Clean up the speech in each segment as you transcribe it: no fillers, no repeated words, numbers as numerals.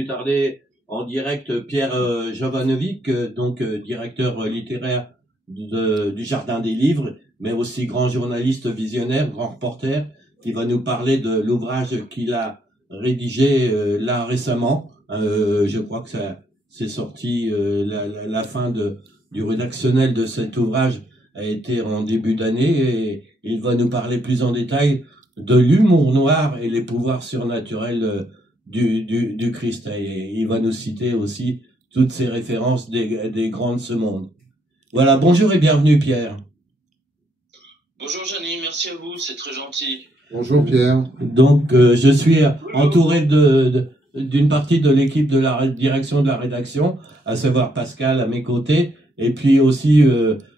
plus tarder en direct Pierre Jovanovic, directeur littéraire du Jardin des Livres, mais aussi grand journaliste visionnaire, grand reporter, qui va nous parler de l'ouvrage qu'il a rédigé là récemment. Je crois que ça c'est sorti, la fin du rédactionnel de cet ouvrage a été en début d'année, et il va nous parler plus en détail de l'humour noir et les pouvoirs surnaturels du Christ. Et il va nous citer aussi toutes ces références des grands de ce monde. Voilà, bonjour et bienvenue Pierre. Bonjour Jeannie, merci à vous, c'est très gentil. Bonjour Pierre. Donc je suis entouré d'une partie de l'équipe de la direction de la rédaction, à savoir Pascal à mes côtés, et puis aussi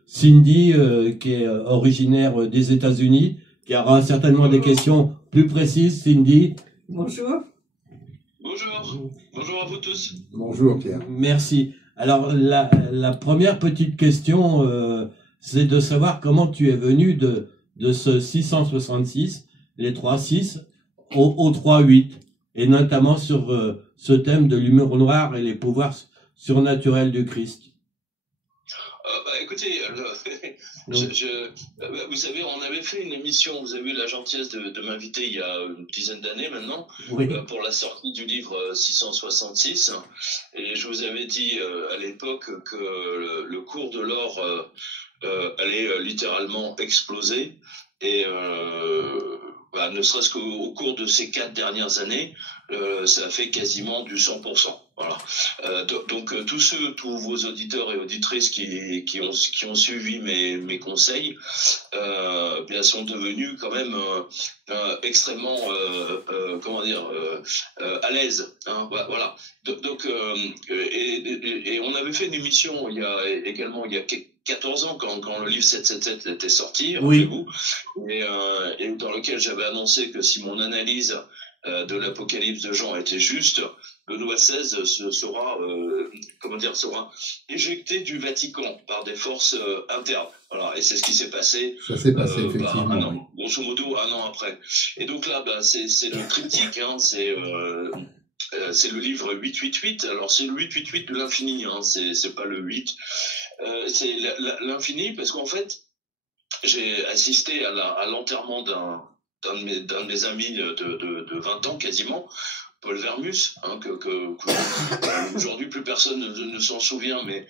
Cindy qui est originaire des États-Unis, qui aura certainement des questions plus précises. Cindy. Bonjour. Bonjour. Bonjour à vous tous. Bonjour Pierre. Merci. Alors la première petite question, c'est de savoir comment tu es venu de ce 666, les 3-6, au 3-8, et notamment sur ce thème de l'humour noir et les pouvoirs surnaturels du Christ. Écoutez, vous savez, on avait fait une émission, vous avez eu la gentillesse de m'inviter il y a une dizaine d'années maintenant, oui. Pour la sortie du livre 666, et je vous avais dit à l'époque que le cours de l'or allait littéralement exploser, et ne serait-ce qu'au cours de ces 4 dernières années, ça a fait quasiment du 100%. Voilà. Donc tous vos auditeurs et auditrices qui ont suivi mes conseils, bien sont devenus quand même extrêmement à l'aise. Hein, voilà. Donc et on avait fait une émission il y a 14 ans quand le livre 777 était sorti, oui. Rappelez-vous, et dans lequel j'avais annoncé que si mon analyse de l'Apocalypse de Jean était juste, Benoît XVI sera éjecté du Vatican par des forces internes. Voilà, et c'est ce qui s'est passé. Ça s'est passé effectivement. Un an, grosso modo, un an après. Et donc là, c'est le triptyque, hein, c'est le livre 888. Alors c'est le 888 de l'infini, hein, c'est pas le 8. C'est l'infini, parce qu'en fait, j'ai assisté à l'enterrement d'un de mes amis de 20 ans quasiment, Paul Vermus, hein, aujourd'hui plus personne ne s'en souvient, mais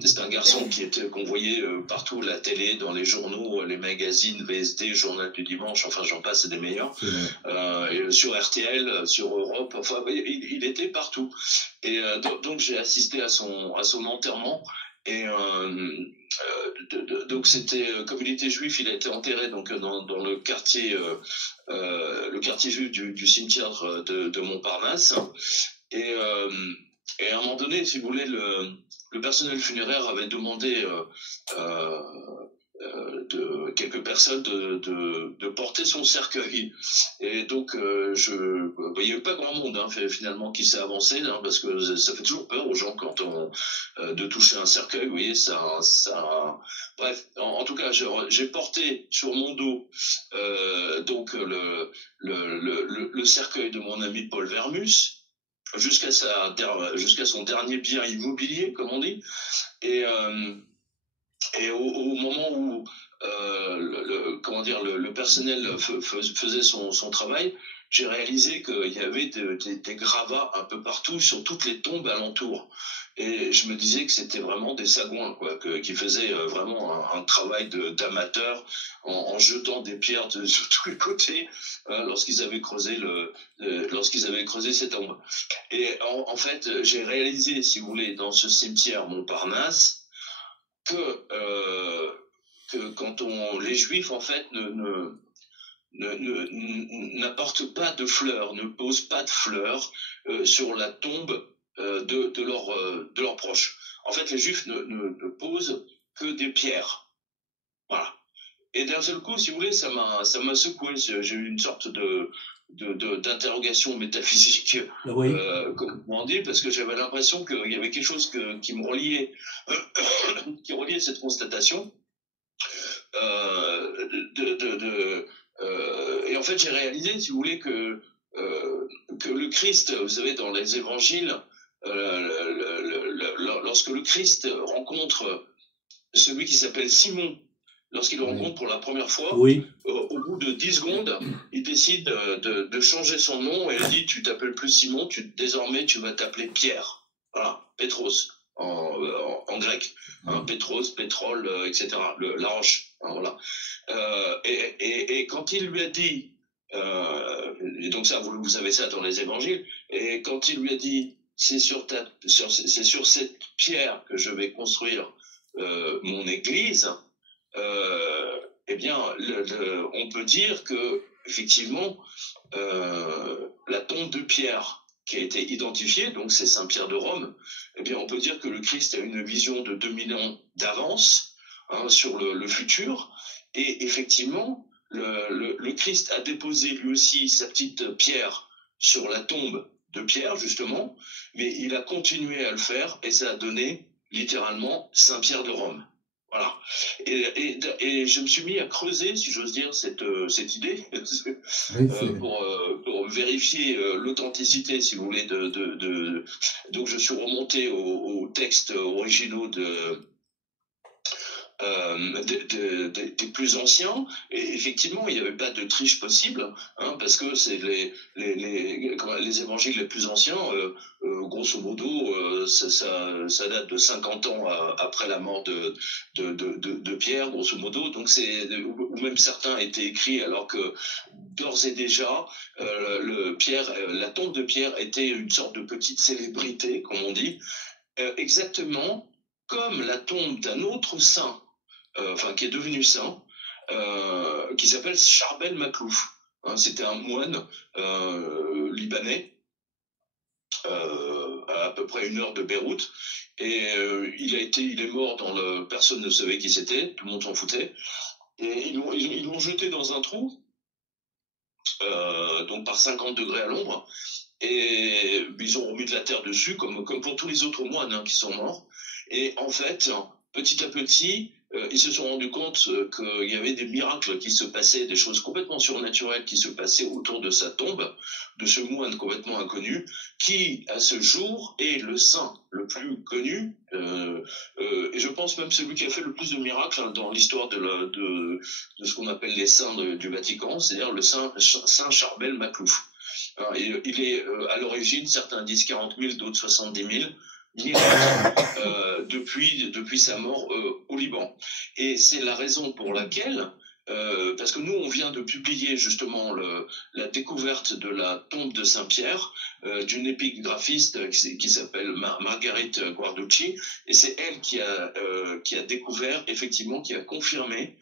c'est un garçon qu'on voyait partout, la télé, dans les journaux, les magazines, VSD, Journal du Dimanche, enfin j'en passe, c'est des meilleurs, et sur RTL, sur Europe, enfin il était partout. Et donc j'ai assisté à son enterrement. Et donc c'était, comme il était juif, il a été enterré donc dans le quartier juif du cimetière de Montparnasse. Et à un moment donné, si vous voulez, le personnel funéraire avait demandé de quelques personnes de porter son cercueil, et donc il n'y avait pas grand monde, hein, finalement, qui s'est avancé, hein, parce que ça fait toujours peur aux gens quand de toucher un cercueil, vous voyez, bref, en tout cas j'ai porté sur mon dos donc le cercueil de mon ami Paul Vermus jusqu'à son dernier bien immobilier, comme on dit, et au moment où le personnel faisait son travail, j'ai réalisé qu'il y avait des gravats un peu partout sur toutes les tombes alentour. Et je me disais que c'était vraiment des sagouins, quoi, qui faisaient vraiment un travail d'amateur en jetant des pierres de tous les côtés lorsqu'ils avaient creusé ces tombes. Et en fait, j'ai réalisé, si vous voulez, dans ce cimetière Montparnasse, que quand les Juifs en fait n'apportent pas de fleurs, ne posent pas de fleurs sur la tombe de leurs proches. En fait, les Juifs ne posent que des pierres. Voilà. Et d'un seul coup, si vous voulez, ça m'a secoué. J'ai eu une sorte d'interrogation métaphysique, oui. Comment dire, parce que j'avais l'impression qu'il y avait quelque chose qui me reliait, qui reliait cette constatation. Et en fait, j'ai réalisé, si vous voulez, que que le Christ, vous savez, dans les évangiles, lorsque le Christ rencontre celui qui s'appelle Simon, lorsqu'il le rencontre pour la première fois, oui. Au bout de 10 secondes, il décide de changer son nom et il dit, tu t'appelles plus Simon, désormais tu vas t'appeler Pierre. Voilà, Pétros en grec. Hein, Pétros, pétrole, etc. La roche. Hein, voilà. Et quand il lui a dit, et donc ça, vous savez ça dans les évangiles, et quand il lui a dit, c'est sur cette pierre que je vais construire mon église, eh bien, on peut dire que effectivement, la tombe de Pierre qui a été identifiée, donc c'est Saint-Pierre de Rome, eh bien, on peut dire que le Christ a une vision de 2000 ans d'avance sur le futur, et effectivement, le Christ a déposé lui aussi sa petite pierre sur la tombe de Pierre, justement, mais il a continué à le faire, et ça a donné littéralement Saint-Pierre de Rome. Voilà. Et je me suis mis à creuser, si j'ose dire, cette idée, oui, pour vérifier l'authenticité, si vous voulez, donc je suis remonté aux textes originaux des plus anciens, et effectivement il n'y avait pas de triche possible, hein, parce que c'est les évangiles les plus anciens, grosso modo, ça date de 50 ans après la mort de Pierre, grosso modo, donc ou même certains étaient écrits alors que d'ores et déjà la tombe de Pierre était une sorte de petite célébrité, comme on dit, exactement comme la tombe d'un autre saint, qui est devenu saint, qui s'appelle Charbel Maklouf. Hein, c'était un moine libanais, à peu près 1 heure de Beyrouth, et il est mort personne ne savait qui c'était, tout le monde s'en foutait, et ils l'ont jeté dans un trou, donc par 50 degrés à l'ombre, et ils ont remis de la terre dessus, comme pour tous les autres moines qui sont morts. Et en fait, petit à petit, ils se sont rendus compte qu'il y avait des miracles qui se passaient, des choses complètement surnaturelles qui se passaient autour de sa tombe, de ce moine complètement inconnu, qui, à ce jour, est le saint le plus connu, et je pense même celui qui a fait le plus de miracles dans l'histoire de ce qu'on appelle les saints du Vatican, c'est-à-dire le saint Charbel Maklouf. Il est à l'origine, certains disent 40 000, d'autres 70 000 miracles depuis sa mort au Liban. Et c'est la raison pour laquelle, parce que nous on vient de publier justement la découverte de la tombe de Saint-Pierre d'une épigraphiste qui s'appelle Marguerite Guarducci, et c'est elle qui a découvert, effectivement, qui a confirmé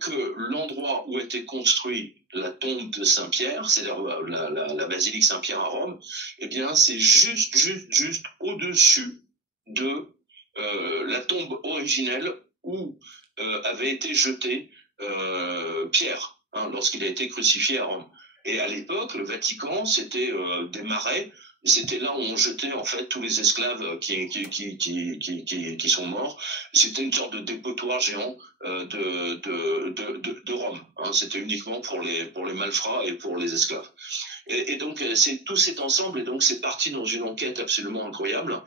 que l'endroit où était construit la tombe de Saint-Pierre, c'est-à-dire la basilique Saint-Pierre à Rome, eh bien c'est juste au-dessus de la tombe originelle où avait été jeté Pierre, lorsqu'il a été crucifié à Rome. Et à l'époque, le Vatican, c'était des marais, c'était là où on jetait en fait tous les esclaves qui sont morts. C'était une sorte de dépotoir géant de Rome. Hein. C'était uniquement pour les malfrats et pour les esclaves. Et donc tout cet ensemble, et donc c'est parti dans une enquête absolument incroyable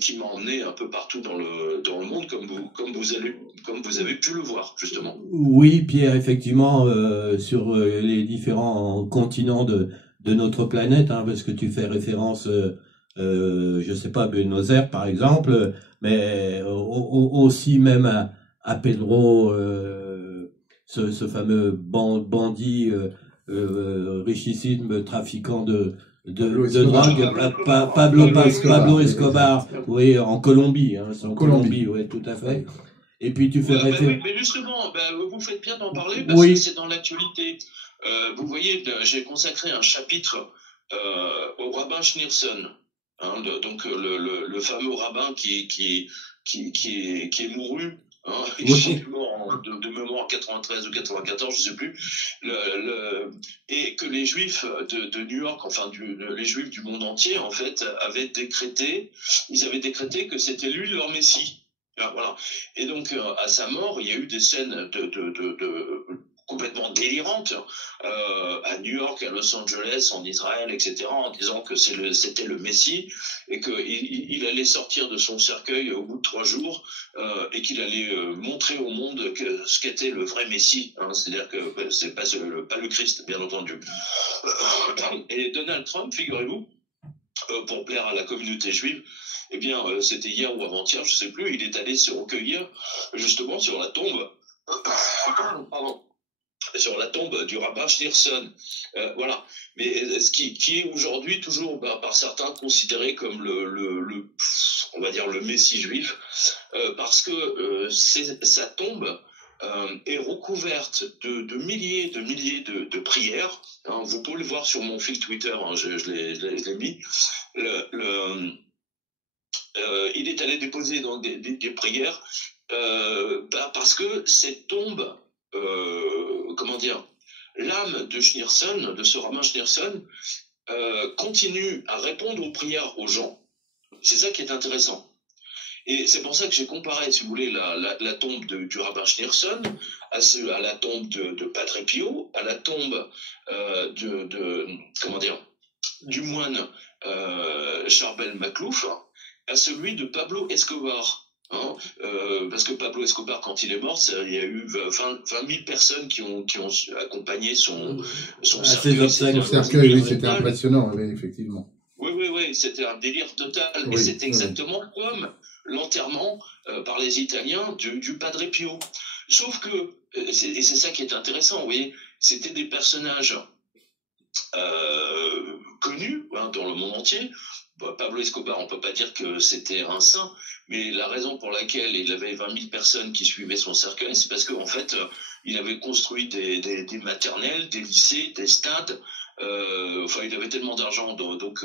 qui m'a emmené un peu partout dans le monde, comme vous avez pu le voir justement. Oui, Pierre, effectivement, sur les différents continents de notre planète, hein, parce que tu fais référence, je sais pas, Buenos Aires par exemple, mais aussi même à Pedro, ce fameux bandit richissime, trafiquant de drogue, Pablo Escobar, oui, en Colombie, hein, c'est en Colombie, oui, tout à fait. Et puis tu fais référence. Mais justement, vous faites bien d'en parler parce que c'est dans l'actualité. Vous voyez, j'ai consacré un chapitre au rabbin Schneerson, hein, donc le fameux rabbin qui est mouru. Hein, il est mort de mémoire en 93 ou 94, je sais plus. Et que les Juifs de New York, enfin les Juifs du monde entier, en fait, avaient décrété que c'était lui leur Messie. Voilà. Et donc à sa mort, il y a eu des scènes complètement délirante à New York, à Los Angeles, en Israël, etc., en disant que c'était le Messie et qu'il allait sortir de son cercueil au bout de 3 jours et qu'il allait montrer au monde ce qu'était le vrai Messie. Hein, c'est-à-dire que c'est pas le Christ, bien entendu. Et Donald Trump, figurez-vous, pour plaire à la communauté juive, eh bien, c'était hier ou avant-hier, je sais plus, il est allé se recueillir justement sur la tombe. Pardon. Sur la tombe du rabbin Schneerson, voilà. Mais ce qui est aujourd'hui toujours par certains considéré comme on va dire le Messie juif, parce que sa tombe est recouverte de milliers de prières. Hein, vous pouvez le voir sur mon fil Twitter, hein, je l'ai mis. Il est allé déposer donc des prières parce que cette tombe, comment dire, l'âme de Schneerson, de ce rabbin Schneerson, continue à répondre aux prières aux gens. C'est ça qui est intéressant. Et c'est pour ça que j'ai comparé, si vous voulez, la tombe du rabbin Schneerson à la tombe de Padre Pio, à la tombe comment dire, du moine Charbel Maclouf, à celui de Pablo Escobar. Hein, parce que Pablo Escobar, quand il est mort, il y a eu 20 000 personnes qui ont accompagné son cercueil. Son cercueil, oui, c'était impressionnant, oui, effectivement. Oui, c'était un délire total. Oui, et c'est exactement comme l'enterrement par les Italiens du Padre Pio. Sauf que, et c'est ça qui est intéressant, vous voyez, c'était des personnages connus hein, dans le monde entier. Pablo Escobar, on peut pas dire que c'était un saint, mais la raison pour laquelle il avait 20 000 personnes qui suivaient son cercueil, c'est parce qu'en fait, il avait construit des maternelles, des lycées, des stades. Enfin, il avait tellement d'argent, donc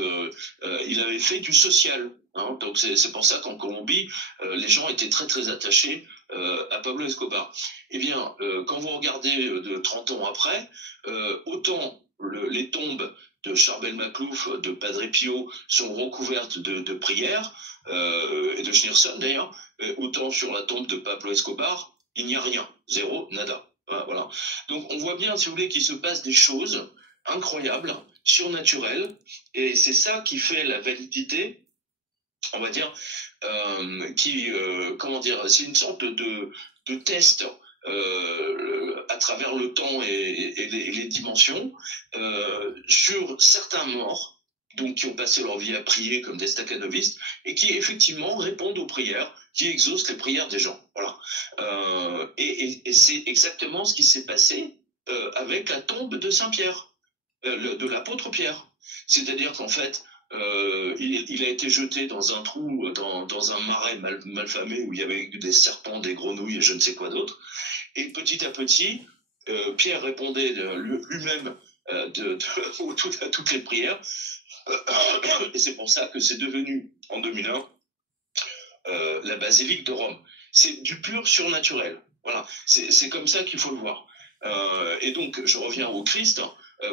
il avait fait du social. Hein, donc c'est pour ça qu'en Colombie, les gens étaient très très attachés à Pablo Escobar. Eh bien, quand vous regardez de 30 ans après, autant les tombes de Charbel Maclouf, de Padre Pio sont recouvertes de prières, et de Schneerson d'ailleurs, autant sur la tombe de Pablo Escobar, il n'y a rien, zéro, nada. Voilà. Donc on voit bien, si vous voulez, qu'il se passe des choses incroyables, surnaturelles, et c'est ça qui fait la validité, on va dire, comment dire, c'est une sorte de test à travers le temps et les dimensions sur certains morts, donc qui ont passé leur vie à prier comme des stakhanovistes et qui effectivement répondent aux prières, qui exaucent les prières des gens. Voilà. Et c'est exactement ce qui s'est passé avec la tombe de Saint-Pierre, de l'apôtre Pierre. C'est-à-dire qu'en fait, il a été jeté dans un trou, dans un marais malfamé où il y avait des serpents, des grenouilles et je ne sais quoi d'autre. Et petit à petit, Pierre répondait lui-même à toutes les prières. Et c'est pour ça que c'est devenu, en 2001, la basilique de Rome. C'est du pur surnaturel. Voilà. C'est comme ça qu'il faut le voir. Et donc, je reviens au Christ.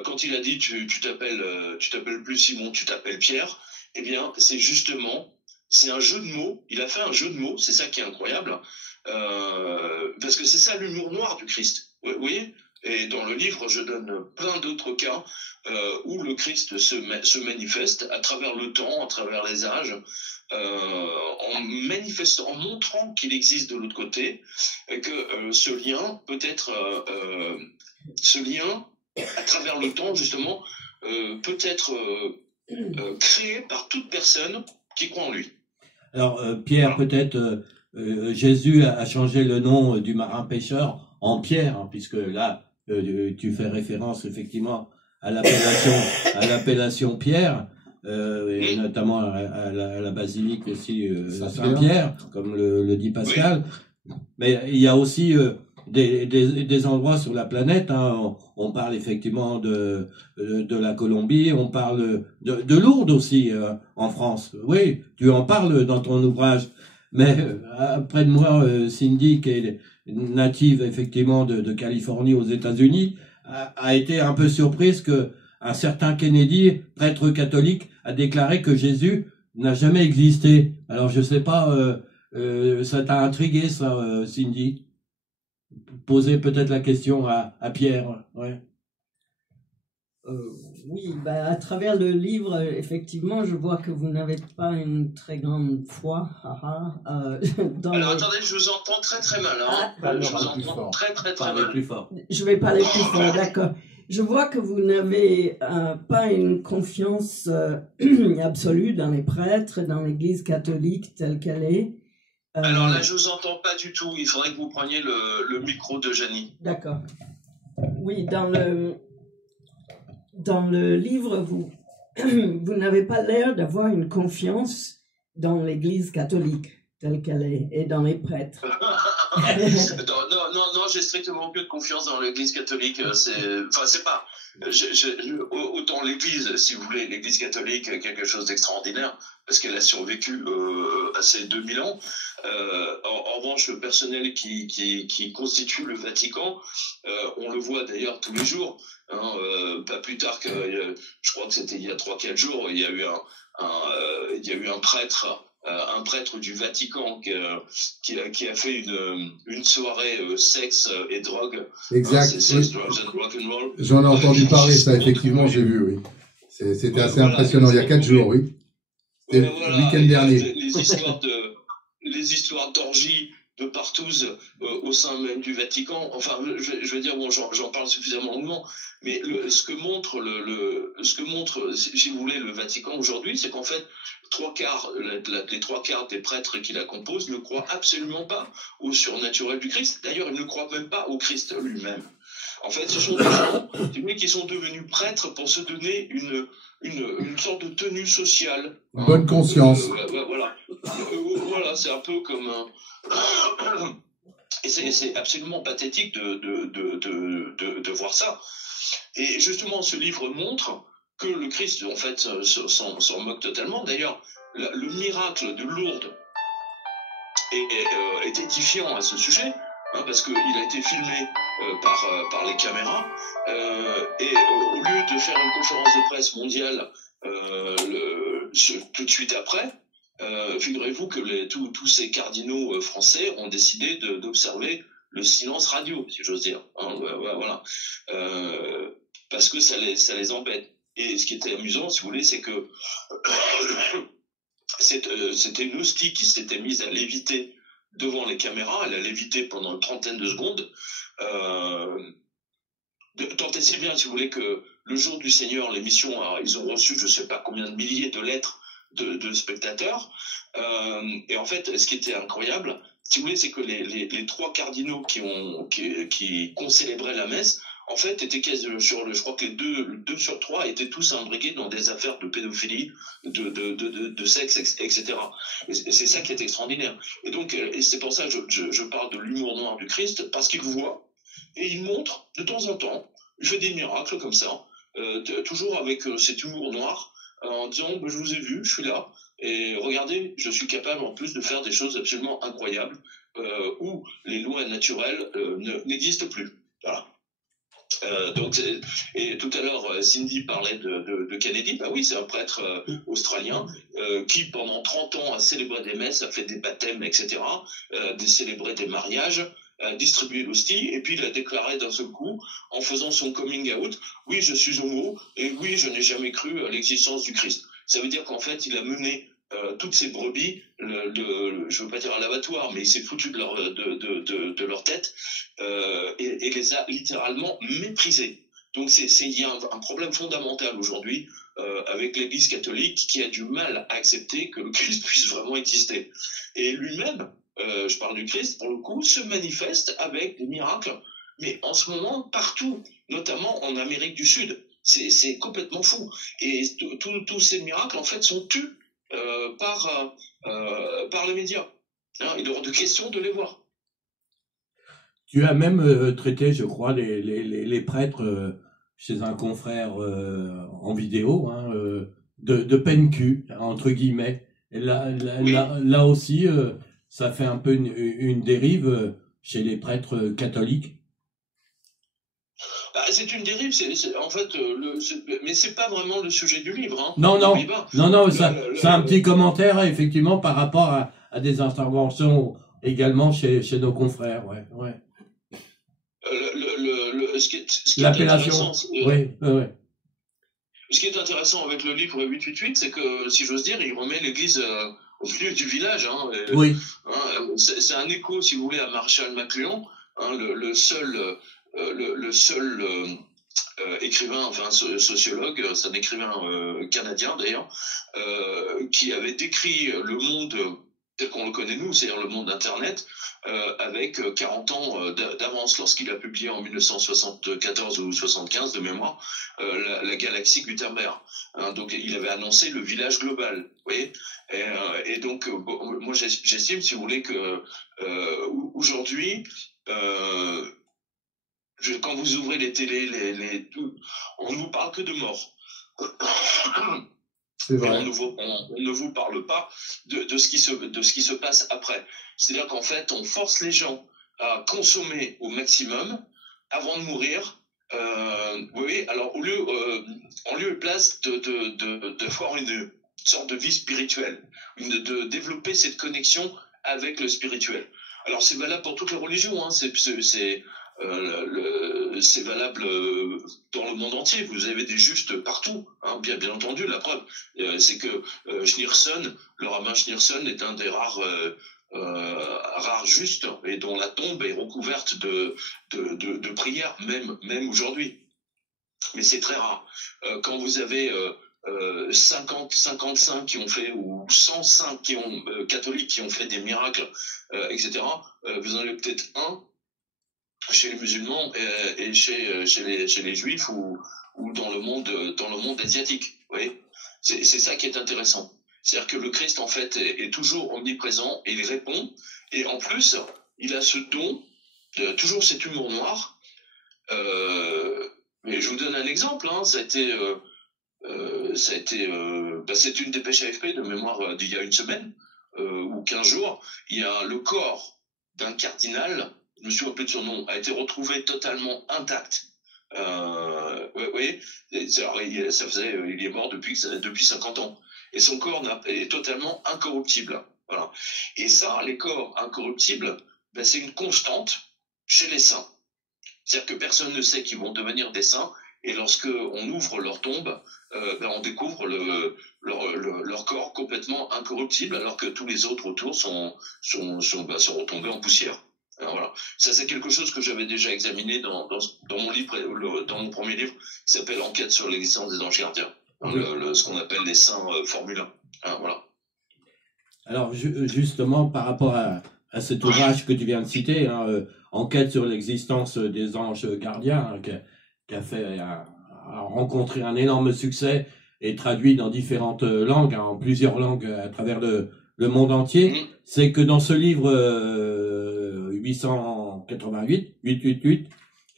Quand il a dit tu t'appelles plus Simon, tu t'appelles Pierre, eh bien, c'est justement, c'est un jeu de mots. Il a fait un jeu de mots, c'est ça qui est incroyable. Parce que c'est ça l'humour noir du Christ. Vous voyez ? Et dans le livre, je donne plein d'autres cas où le Christ se manifeste à travers le temps, à travers les âges, en montrant qu'il existe de l'autre côté, et que ce lien peut être, ce lien à travers le temps justement peut être créé par toute personne qui croit en lui. Alors Pierre, peut-être Jésus a changé le nom du marin pêcheur en Pierre, hein, puisque là tu fais référence effectivement à l'appellation Pierre, et notamment à la basilique aussi Saint-Pierre, comme le dit Pascal. Oui. Mais il y a aussi des endroits sur la planète. Hein. On parle effectivement de la Colombie, on parle de Lourdes aussi en France. Oui, tu en parles dans ton ouvrage. Mais près de moi, Cindy, qui est native effectivement de Californie aux États-Unis, a été un peu surprise que un certain Kennedy, prêtre catholique, a déclaré que Jésus n'a jamais existé. Alors je sais pas, ça t'a intrigué ça, Cindy? poser peut-être la question à Pierre. Ouais. Oui, bah, à travers le livre, effectivement, je vois que vous n'avez pas une très grande foi. Alors attendez, je vous entends très très mal. Hein. Je vous entends très mal. Plus fort. Je vais parler plus fort, d'accord. Je vois que vous n'avez pas une confiance absolue dans les prêtres, dans l'Église catholique telle qu'elle est. Alors là, je vous entends pas du tout. Il faudrait que vous preniez le micro de Janie. D'accord. Oui, dans le livre, vous n'avez pas l'air d'avoir une confiance dans l'Église catholique telle qu'elle est et dans les prêtres. non, j'ai strictement aucune confiance dans l'Église catholique. C'est pas. Autant l'Église, si vous voulez, l'Église catholique, quelque chose d'extraordinaire parce qu'elle a survécu à ces 2000 ans. En revanche, le personnel qui constitue le Vatican, on le voit d'ailleurs tous les jours. Hein, pas plus tard que, je crois que c'était il y a 3-4 jours, il y a eu un prêtre du Vatican qui a fait une soirée sexe et drogue. Exact. Sex, drugs and rock and roll. J'en ai entendu parler, ça, effectivement, j'ai vu, oui. C'était assez impressionnant, il y a 4 jours, oui. C'était le week-end dernier. Les histoires d'orgie de partouze au sein même du Vatican. Enfin, je veux dire, bon, j'en parle suffisamment longuement, mais ce que montre, si vous voulez, le Vatican aujourd'hui, c'est qu'en fait, les 3/4 des prêtres qui la composent ne croient absolument pas au surnaturel du Christ. D'ailleurs, ils ne croient même pas au Christ lui-même. En fait, ce sont des gens qui sont devenus prêtres pour se donner une sorte de tenue sociale. Bonne conscience. Voilà, c'est un peu comme et c'est absolument pathétique de voir ça. Et justement, ce livre montre que le Christ, en fait, s'en moque totalement. D'ailleurs, le miracle de Lourdes est édifiant à ce sujet. Parce qu'il a été filmé par les caméras et au lieu de faire une conférence de presse mondiale tout de suite après, figurez-vous que tous ces cardinaux français ont décidé d'observer le silence radio, si j'ose dire. Voilà. Parce que ça les embête. Et ce qui était amusant, si vous voulez, c'est que c'était une hostie qui s'était mise à léviter devant les caméras. Elle a lévité pendant une trentaine de secondes. Tant et si bien, si vous voulez, que le jour du Seigneur, l'émission, ils ont reçu je ne sais pas combien de milliers de lettres de spectateurs. Et en fait, ce qui était incroyable, si vous voulez, c'est que les 3 cardinaux qui célébraient la messe, en fait, étaient je crois que les 2 sur 3 étaient tous imbriqués dans des affaires de pédophilie, de sexe, etc. Et c'est ça qui est extraordinaire. Et donc, c'est pour ça que je parle de l'humour noir du Christ, parce qu'il voit, et il montre, de temps en temps, il fait des miracles comme ça, toujours avec cet humour noir, en disant, je vous ai vu, je suis là, et regardez, je suis capable en plus de faire des choses absolument incroyables, où les lois naturelles n'existent plus. Voilà. Et tout à l'heure, Cindy parlait de Kennedy. Bah oui, c'est un prêtre australien qui, pendant 30 ans, a célébré des messes, a fait des baptêmes, etc., a célébré des mariages, a distribué l'hostie, et puis il a déclaré d'un seul coup, en faisant son coming out, oui, je suis homo, et oui, je n'ai jamais cru à l'existence du Christ. Ça veut dire qu'en fait, il a mené toutes ces brebis, je veux pas dire à l'abattoir, mais il s'est foutu de leur tête et les a littéralement méprisés. Donc il y a un problème fondamental aujourd'hui avec l'Église catholique qui a du mal à accepter que le Christ puisse vraiment exister. Et lui-même, je parle du Christ pour le coup, se manifeste avec des miracles, mais en ce moment partout, notamment en Amérique du Sud. C'est complètement fou. Et tous ces miracles en fait sont tus par les médias. Il est hors de question de les voir. Tu as même traité, je crois, les prêtres chez un confrère en vidéo, de peine cul, entre guillemets. Et là aussi, ça fait un peu une dérive chez les prêtres catholiques. C'est une dérive, en fait, mais c'est pas vraiment le sujet du livre. Hein. Non, c'est un petit commentaire, effectivement, par rapport à des interventions également chez nos confrères, ouais. Ce qui est L'appellation. Oui, oui. Ce qui est intéressant avec le livre 888, c'est que, si j'ose dire, il remet l'église au milieu du village. Hein, oui. Hein, c'est un écho, si vous voulez, à Marshall McLuhan, hein, le seul écrivain, enfin sociologue, c'est un écrivain canadien d'ailleurs, qui avait décrit le monde tel qu'on le connaît nous, c'est-à-dire le monde d'Internet, avec 40 ans d'avance lorsqu'il a publié en 1974 ou 75 de mémoire la galaxie Gutenberg. Hein, donc il avait annoncé le village global. Vous voyez, et donc bon, moi j'estime, si vous voulez, que aujourd'hui quand vous ouvrez les télés, on ne vous parle que de mort. C'est vrai. On ne vous parle pas de ce qui se passe après. C'est-à-dire qu'en fait, on force les gens à consommer au maximum avant de mourir. Vous voyez, alors en lieu et place de faire une sorte de vie spirituelle, de développer cette connexion avec le spirituel. Alors c'est valable pour toutes les religions, hein. C'est valable dans le monde entier. Vous avez des justes partout, hein, bien entendu. La preuve, c'est que Schneerson, le rabbin Schneerson, est un des rares justes et dont la tombe est recouverte de prières, même aujourd'hui. Mais c'est très rare. Quand vous avez 55 qui ont fait, ou 105 catholiques qui ont fait des miracles, etc., vous en avez peut-être un chez les musulmans et chez les juifs ou dans le monde asiatique. Vous voyez, c'est ça qui est intéressant. C'est-à-dire que le Christ, en fait, est toujours omniprésent et il répond. Et en plus, il a ce don, toujours cet humour noir. Mais je vous donne un exemple. Hein, c'est une dépêche AFP de mémoire d'il y a une semaine ou 15 jours. Il y a le corps d'un cardinal, je me souviens plus de son nom, a été retrouvé totalement intact. Oui, il est mort depuis 50 ans. Et son corps est totalement incorruptible. Voilà. Et ça, les corps incorruptibles, c'est une constante chez les saints. C'est-à-dire que personne ne sait qu'ils vont devenir des saints. Et lorsque on ouvre leur tombe, on découvre leur corps complètement incorruptible, alors que tous les autres autour sont retombés en poussière. Alors voilà. Ça, c'est quelque chose que j'avais déjà examiné dans mon livre, dans mon premier livre, qui s'appelle Enquête sur l'existence des anges gardiens. Ce qu'on appelle les saints Formule 1. Voilà. Alors, justement, par rapport à cet ouvrage que tu viens de citer, hein, Enquête sur l'existence des anges gardiens, hein, qui a rencontré un énorme succès et traduit dans différentes langues, hein, en plusieurs langues à travers le monde entier, c'est que dans ce livre 888,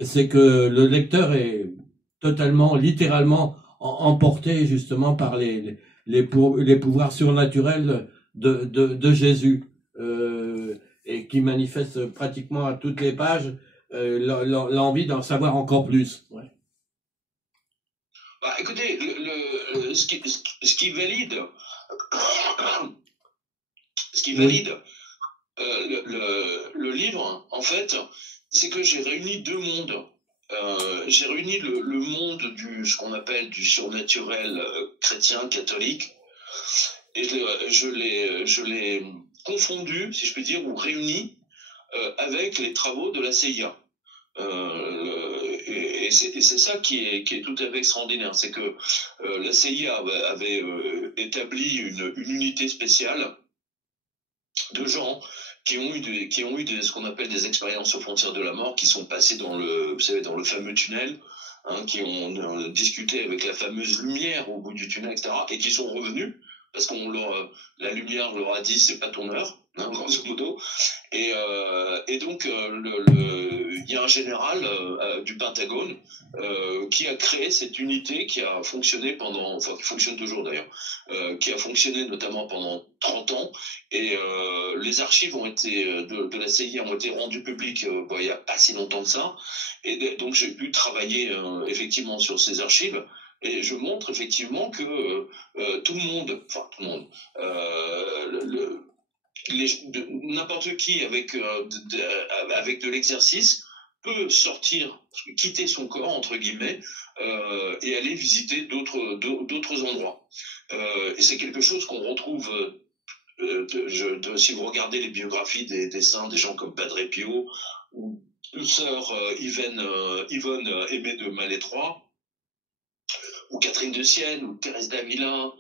c'est que le lecteur est totalement, littéralement emporté justement par les pouvoirs surnaturels de Jésus, et qui manifeste pratiquement à toutes les pages l'envie d'en savoir encore plus. Ouais. Bah, écoutez, ce qui valide le livre, en fait, c'est que j'ai réuni deux mondes. J'ai réuni le monde ce qu'on appelle du surnaturel chrétien, catholique, et je l'ai confondu, si je puis dire, ou réuni avec les travaux de la CIA. Et c'est ça qui est tout à fait extraordinaire, c'est que la CIA avait établi une unité spéciale de gens qui ont eu ce qu'on appelle des expériences aux frontières de la mort, qui sont passés dans le fameux tunnel, hein, qui ont discuté avec la fameuse lumière au bout du tunnel, etc., et qui sont revenus parce la lumière leur a dit c'est pas ton heure, hein, grosso modo. Et donc il y a un général du Pentagone qui a créé cette unité qui a fonctionné qui fonctionne toujours d'ailleurs, qui a fonctionné notamment pendant 30 ans, et les archives de la CIA ont été rendues publiques il n'y a pas si longtemps que ça, et donc j'ai pu travailler effectivement sur ces archives. Et je montre effectivement que tout le monde, n'importe qui avec de l'exercice peut sortir, quitter son corps entre guillemets, et aller visiter d'autres endroits. Et c'est quelque chose qu'on retrouve. Si vous regardez les biographies des saints, des gens comme Padre Pio ou sœur Yvonne Aimée de Malétroit, ou Catherine de Sienne, ou Thérèse d'Avila,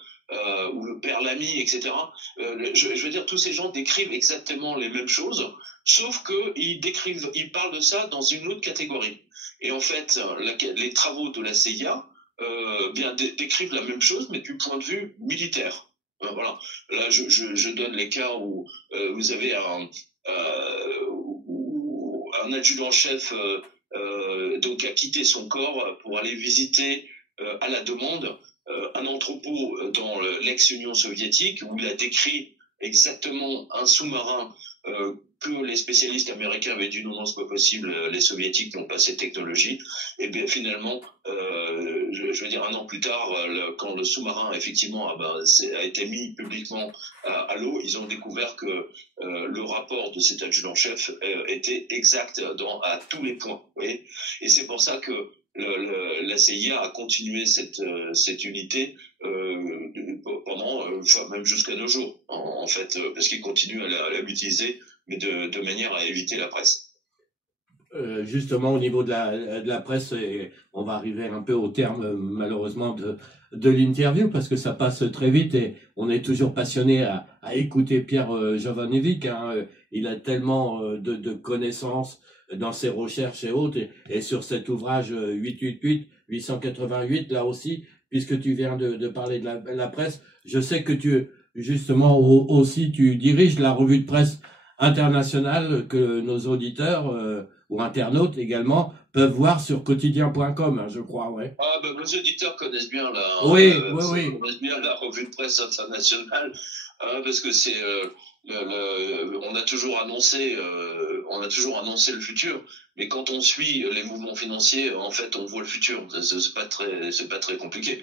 ou le Père Lamy, etc. Je veux dire, tous ces gens décrivent exactement les mêmes choses, sauf qu'ils parlent de ça dans une autre catégorie. Et en fait, les travaux de la CIA décrivent la même chose, mais du point de vue militaire. Voilà. Là, je donne les cas où vous avez un adjudant-chef donc a quitté son corps pour aller visiter à la demande un entrepôt dans l'ex-Union soviétique, où il a décrit exactement un sous-marin que les spécialistes américains avaient dit non, c'est pas possible, les soviétiques n'ont pas cette technologie. Et bien finalement, je veux dire, un an plus tard, quand le sous-marin effectivement a été mis publiquement à l'eau, ils ont découvert que le rapport de cet adjudant-chef était exact à tous les points. Vous voyez, et c'est pour ça que la CIA a continué cette unité pendant, même jusqu'à nos jours, en fait, parce qu'ils continuent à l'utiliser, mais de manière à éviter la presse. Justement, au niveau de la presse, on va arriver un peu au terme, malheureusement, de l'interview, parce que ça passe très vite et on est toujours passionné à écouter Pierre Jovanovic. Hein. Il a tellement de connaissances dans ses recherches et autres, et sur cet ouvrage 888, là aussi, puisque tu viens de parler de la presse, je sais que justement, aussi, tu diriges la revue de presse internationale que nos auditeurs ou internautes également peuvent voir sur quotidien.com, hein, je crois, ouais. Nos auditeurs connaissent bien connaissent bien la revue de presse internationale, parce que c'est on a toujours annoncé le futur, mais quand on suit les mouvements financiers, en fait, on voit le futur. C'est pas très compliqué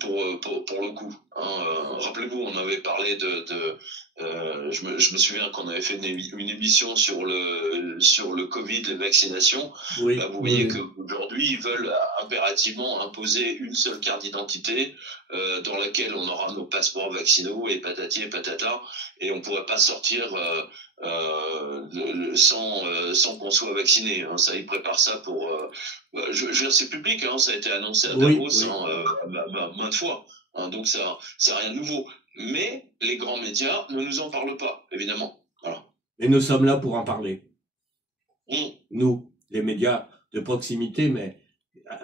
pour le coup. Hein. Rappelez-vous, on avait parlé je me souviens qu'on avait fait une émission sur le Covid, les vaccinations. Oui, là, vous voyez qu'aujourd'hui, ils veulent impérativement imposer une seule carte d'identité dans laquelle on aura nos passeports vaccinaux et patati et patata, et on pourrait pas sortir sans qu'on soit vacciné. Hein. Ça, ils préparent ça pour. Je veux dire, c'est public. Hein, ça a été annoncé à Davos maintes fois. Hein, donc ça, c'est rien de nouveau. Mais les grands médias ne nous en parlent pas, évidemment. Voilà. Et nous sommes là pour en parler. Nous, les médias de proximité, mais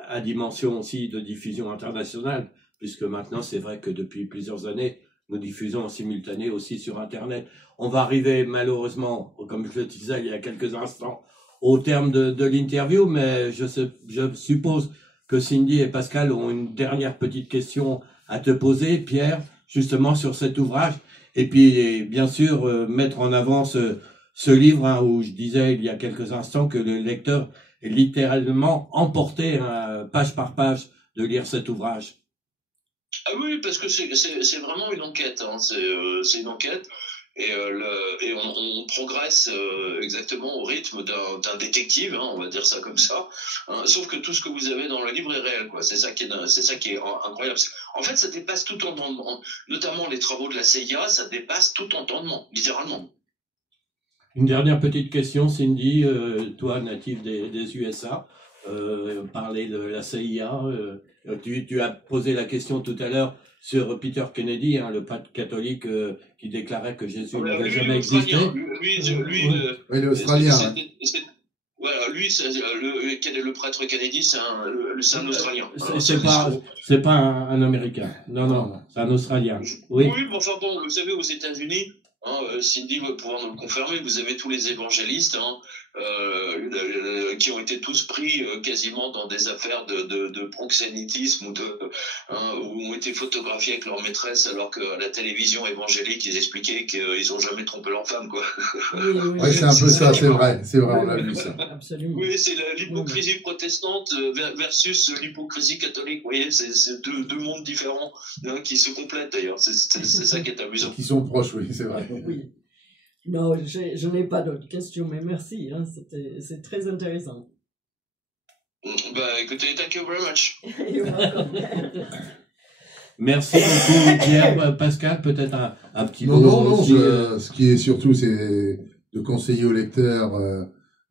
à dimension aussi de diffusion internationale, puisque maintenant, c'est vrai que depuis plusieurs années, nous diffusons en simultané aussi sur Internet. On va arriver malheureusement, comme je le disais il y a quelques instants, au terme de l'interview, mais je suppose que Cindy et Pascal ont une dernière petite question à te poser, Pierre, justement sur cet ouvrage. Et puis, bien sûr, mettre en avant ce livre, hein, où je disais il y a quelques instants que le lecteur est littéralement emporté, hein, page par page, de lire cet ouvrage. Ah oui, parce que c'est vraiment une enquête. Hein. C'est une enquête. Et on progresse exactement au rythme d'un détective, hein, on va dire ça comme ça. Hein, sauf que tout ce que vous avez dans le livre est réel, quoi. C'est ça qui est incroyable. En fait, ça dépasse tout entendement. Notamment les travaux de la CIA, ça dépasse tout entendement, littéralement. Une dernière petite question, Cindy, toi, native des USA, parler de la CIA. Tu as posé la question tout à l'heure sur Peter Kennedy, hein, le prêtre catholique qui déclarait que Jésus n'avait jamais existé. Oui, l'Australien. Voilà, lui, le prêtre Kennedy, c'est un Australien. C'est pas un Américain. Non, c'est un Australien. Oui, mais enfin bon, vous savez, aux États-Unis, Cindy va pouvoir nous le confirmer, vous avez tous les évangélistes qui ont été tous pris quasiment dans des affaires de proxénétisme ou ont été photographiés avec leur maîtresse, alors qu'à la télévision évangélique, ils expliquaient qu'ils n'ont jamais trompé leur femme, quoi. Oui, c'est un peu ça, c'est vrai, on a vu ça. Absolument. Oui, c'est l'hypocrisie protestante versus l'hypocrisie catholique. Vous voyez, c'est deux mondes différents, hein, qui se complètent d'ailleurs. C'est ça qui est amusant. Qui sont proches, oui, c'est vrai. Oui. Non, je n'ai pas d'autres questions, mais merci, hein, c'est très intéressant. Bah écoutez, thank you very much. Merci beaucoup Pierre. Pascal, peut-être un petit mot. Non, ce qui est surtout, c'est de conseiller aux lecteurs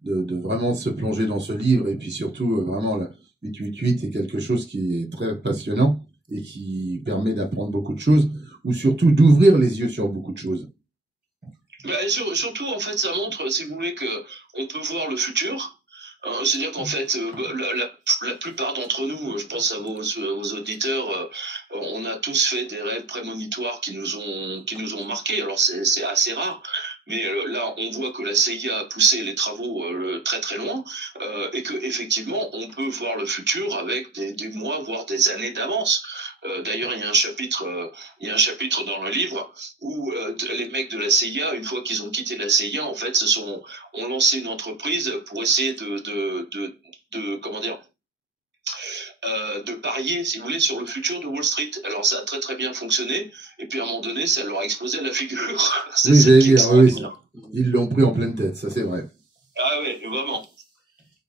de vraiment se plonger dans ce livre, et puis surtout, vraiment, la 888 est quelque chose qui est très passionnant et qui permet d'apprendre beaucoup de choses, ou surtout d'ouvrir les yeux sur beaucoup de choses. Bah, surtout, en fait, ça montre, si vous voulez, qu'on peut voir le futur. C'est-à-dire qu'en fait, la plupart d'entre nous, je pense à vos auditeurs, on a tous fait des rêves prémonitoires qui nous ont marqués. Alors c'est assez rare, mais là on voit que la CIA a poussé les travaux très très loin, et que effectivement on peut voir le futur avec des mois voire des années d'avance. D'ailleurs, il y a un chapitre dans le livre où les mecs de la CIA, une fois qu'ils ont quitté la CIA, en fait, ont lancé une entreprise pour essayer de parier, si vous voulez, sur le futur de Wall Street. Alors, ça a très très bien fonctionné, et puis à un moment donné, ça leur a explosé la figure. Oui, j'allais dire, oui, ils l'ont pris en pleine tête, ça c'est vrai. Ah oui, vraiment.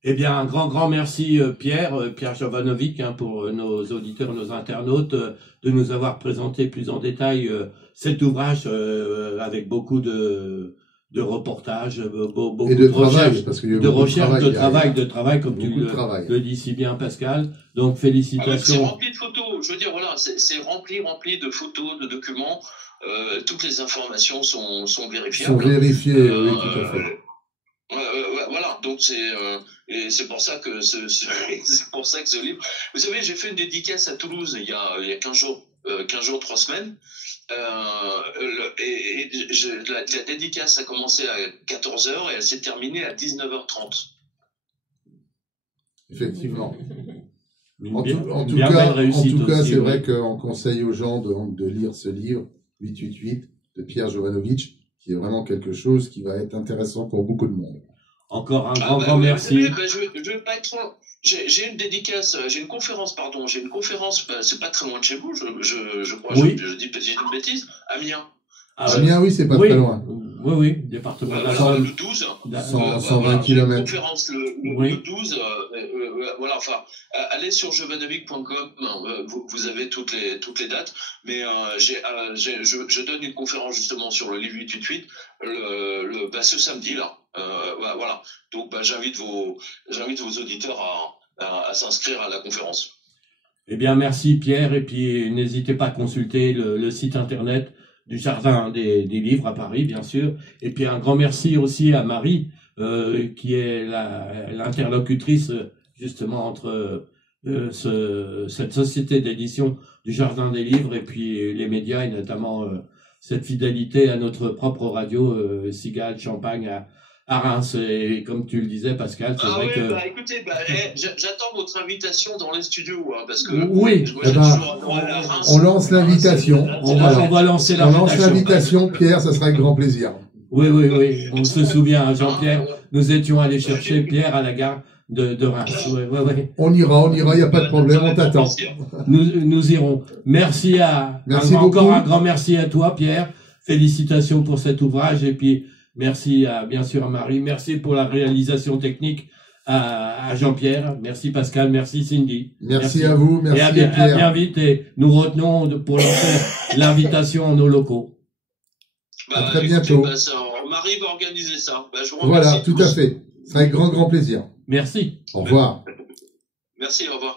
Eh bien, un grand merci Pierre Jovanovic, hein, pour nos auditeurs, nos internautes, de nous avoir présenté plus en détail cet ouvrage avec beaucoup de reportages, beaucoup de recherches, parce qu'il y a de travail, comme tu le dis si bien Pascal. Donc félicitations. C'est rempli de photos, je veux dire, voilà, c'est rempli de photos, de documents, toutes les informations sont vérifiables. Sont vérifiées, oui, tout à fait. Voilà, donc c'est pour ça que ce livre. Vous savez, j'ai fait une dédicace à Toulouse il y a 15 jours, 3 semaines. La dédicace a commencé à 14h et elle s'est terminée à 19h30. Effectivement. En tout cas, c'est vrai qu'on conseille aux gens de lire ce livre 888 de Pierre Jovanovic, qui est vraiment quelque chose qui va être intéressant pour beaucoup de monde. Encore un grand merci. Je vais pas être trop. J'ai une dédicace, j'ai une conférence, c'est pas très loin de chez vous, je crois, oui. je dis peut-être une bêtise, Amiens. Amiens, oui, c'est pas très loin. Oui, département de la Somme. Le 12. 120 km. Conférence le 12, voilà, enfin, allez sur jovanovic.com, vous avez toutes les dates, mais je donne une conférence justement sur le livre 888, ce samedi, là. Voilà. Donc, j'invite vos auditeurs à s'inscrire à la conférence. Eh bien, merci Pierre, et puis n'hésitez pas à consulter le site internet du Jardin des Livres à Paris, bien sûr. Et puis un grand merci aussi à Marie, qui est l'interlocutrice justement entre cette société d'édition du Jardin des Livres et puis les médias, et notamment cette fidélité à notre propre radio, Cigale Champagne à Reims. Et comme tu le disais, Pascal, c'est vrai que... écoutez, j'attends votre invitation dans les studios, hein, parce que... Oui, on lance l'invitation. On va lancer l'invitation. On lance l'invitation, Pierre, ça sera avec grand plaisir. Oui. On se souvient, Jean-Pierre, nous étions allés chercher Pierre à la gare de Reims. Ouais. On ira, il n'y a pas de problème, on t'attend. Nous irons. Merci encore un grand merci à toi, Pierre. Félicitations pour cet ouvrage, et puis merci bien sûr à Marie. Merci pour la réalisation technique à Jean-Pierre. Merci Pascal. Merci Cindy. Merci à vous. Merci à bien vite. Et nous retenons pour lancer l'invitation en nos locaux. À très bientôt. Marie va organiser ça. Je vous remercie. Voilà, tout à fait. Ce sera avec grand plaisir. Merci. Au revoir. Merci, au revoir.